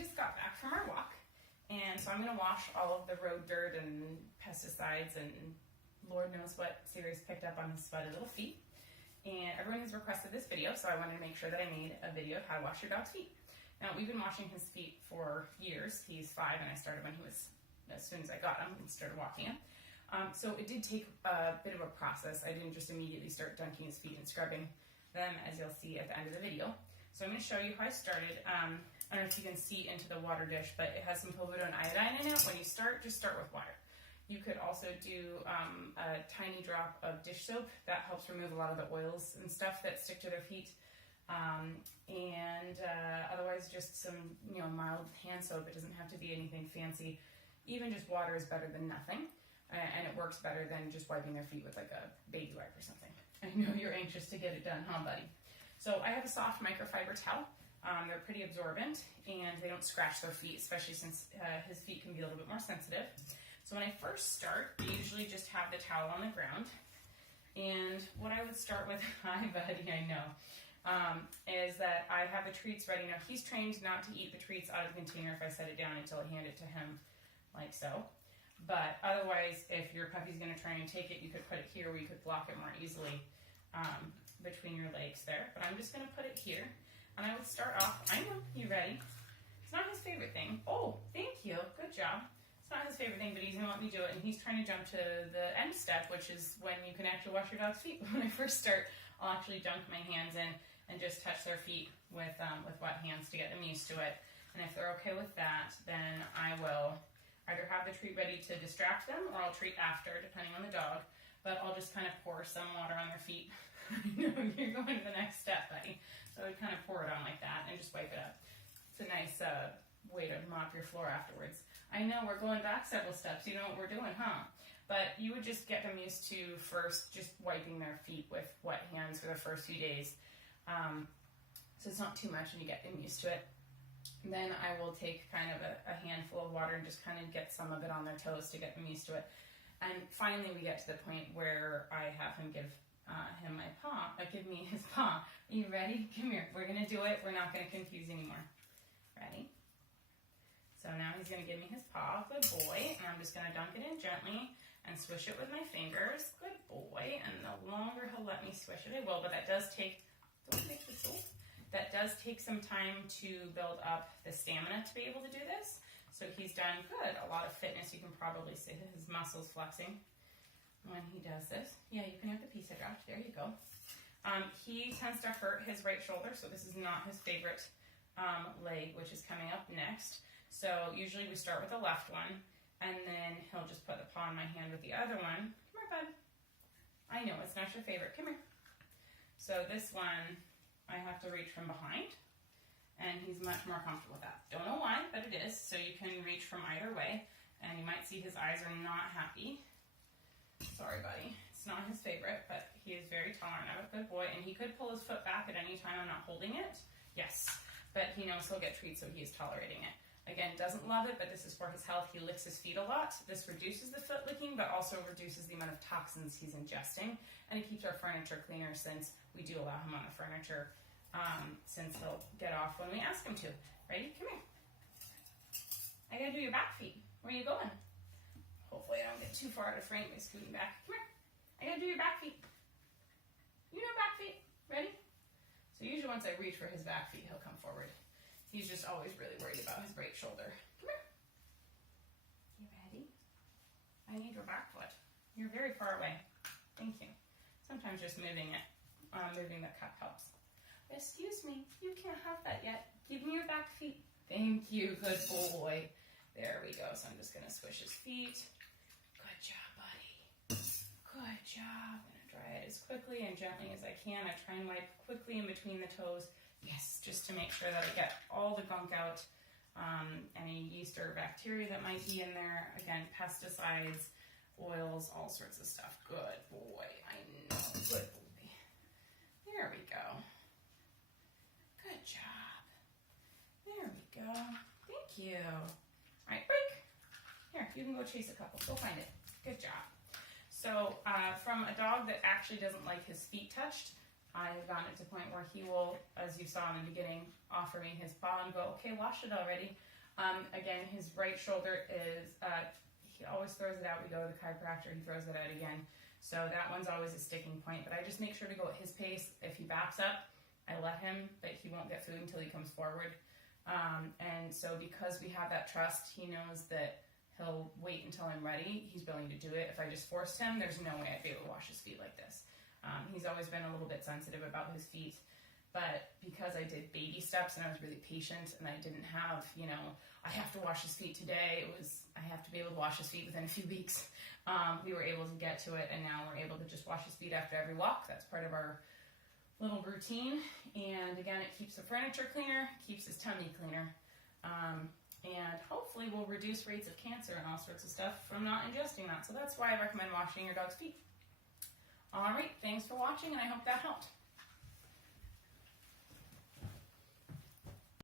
just got back from our walk, and so I'm going to wash all of the road dirt and pesticides and Lord knows what Sirius picked up on his sweaty little feet. And everyone has requested this video, so I wanted to make sure that I made a video of how to wash your dog's feet. Now, we've been washing his feet for years. He's 5, and I started when he was, as soon as I got him and started walking him. So it did take a bit of a process. I didn't just immediately start dunking his feet and scrubbing them, as you'll see at the end of the video. So I'm going to show you how I started. I don't know if you can see into the water dish, but it has some povidone iodine in it. When you start, just start with water. You could also do a tiny drop of dish soap. That helps remove a lot of the oils and stuff that stick to their feet. Otherwise, just some mild hand soap. It doesn't have to be anything fancy. Even just water is better than nothing, and it works better than just wiping their feet with like a baby wipe or something. I know you're anxious to get it done, huh, buddy? So I have a soft microfiber towel. They're pretty absorbent, and they don't scratch their feet, especially since his feet can be a little bit more sensitive. So when I first start, I usually just have the towel on the ground. And what I would start with, hi buddy, I know, is that I have the treats ready. Now he's trained not to eat the treats out of the container if I set it down until I hand it to him, like so. But otherwise, if your puppy's gonna try and take it, you could put it here where you could block it more easily between your legs there. But I'm just gonna put it here. And I would start off, I know, you ready? It's not his favorite thing. Oh, thank you, good job. Not his favorite thing, but he's gonna let me do it, and he's trying to jump to the end step, which is when you can actually wash your dog's feet. When I first start, I'll actually dunk my hands in and just touch their feet with wet hands to get them used to it. And if they're okay with that, then I will either have the treat ready to distract them, or I'll treat after, depending on the dog. But I'll just kind of pour some water on their feet. I know you're going to the next step, buddy. So I would kind of pour it on like that and just wipe it up. It's a nice way to mop your floor afterwards. I know we're going back several steps. You know what we're doing, huh? But you would just get them used to first just wiping their feet with wet hands for the first few days. So it's not too much and you get them used to it. And then I will take kind of a handful of water and just kind of get some of it on their toes to get them used to it. And finally we get to the point where I have him give him my paw, give me his paw. Are you ready? Come here. We're going to do it. We're not going to confuse anymore. Ready? So now he's going to give me his paw, good boy, and I'm just going to dunk it in gently and swish it with my fingers, good boy, and the longer he'll let me swish it, I will, but that does take, that does take some time to build up the stamina to be able to do this. So he's done good, a lot of fitness. You can probably see his muscles flexing when he does this. Yeah, you can have the piece I dropped, there you go. He tends to hurt his right shoulder, so this is not his favorite leg, which is coming up next. So usually we start with the left one, and then he'll just put the paw in my hand with the other one. Come here, bud. I know, it's not your favorite. Come here. So this one, I have to reach from behind, and he's much more comfortable with that. Don't know why, but it is. So you can reach from either way, and you might see his eyes are not happy. Sorry, buddy. It's not his favorite, but he is very tolerant of it. Good boy. And he could pull his foot back at any time I'm not holding it. Yes, but he knows he'll get treats, so he's tolerating it. Again, doesn't love it, but this is for his health. He licks his feet a lot. This reduces the foot licking, but also reduces the amount of toxins he's ingesting. And it keeps our furniture cleaner since we do allow him on the furniture, since he'll get off when we ask him to. Ready? Come here. I gotta do your back feet. Where are you going? Hopefully I don't get too far out of frame by scooting back. Come here. I gotta do your back feet. You know back feet. Ready? So usually once I reach for his back feet, he'll come forward. He's just always really worried about his right shoulder. Come here. You ready? I need your back foot. You're very far away. Thank you. Sometimes just moving it, moving the cup helps. Excuse me, you can't have that yet. Give me your back feet. Thank you, good boy. There we go. So I'm just gonna swish his feet. Good job, buddy. Good job. I'm gonna dry it as quickly and gently as I can. I try and wipe quickly in between the toes. Yes, just to make sure that I get all the gunk out, any yeast or bacteria that might be in there. Again, pesticides, oils, all sorts of stuff. Good boy, I know, good boy. There we go. Good job. There we go. Thank you. All right, break. Here, you can go chase a couple. Go find it. Good job. So from a dog that actually doesn't like his feet touched, I've gotten it to a point where he will, as you saw in the beginning, offer me his paw and go, okay, wash it already. Again, his right shoulder is, he always throws it out. We go to the chiropractor, he throws it out again. So that one's always a sticking point, but I just make sure to go at his pace. If he backs up, I let him, but he won't get food until he comes forward. And so because we have that trust, he knows that he'll wait until I'm ready. He's willing to do it. If I just forced him, there's no way I'd be able to wash his feet like this. He's always been a little bit sensitive about his feet, but because I did baby steps and I was really patient and I didn't have, I have to wash his feet today. It was, I have to be able to wash his feet within a few weeks. We were able to get to it, and now we're able to just wash his feet after every walk. That's part of our little routine. And again, it keeps the furniture cleaner, keeps his tummy cleaner. And hopefully will reduce rates of cancer and all sorts of stuff from not ingesting that. So that's why I recommend washing your dog's feet. All right, thanks for watching, and I hope that helped.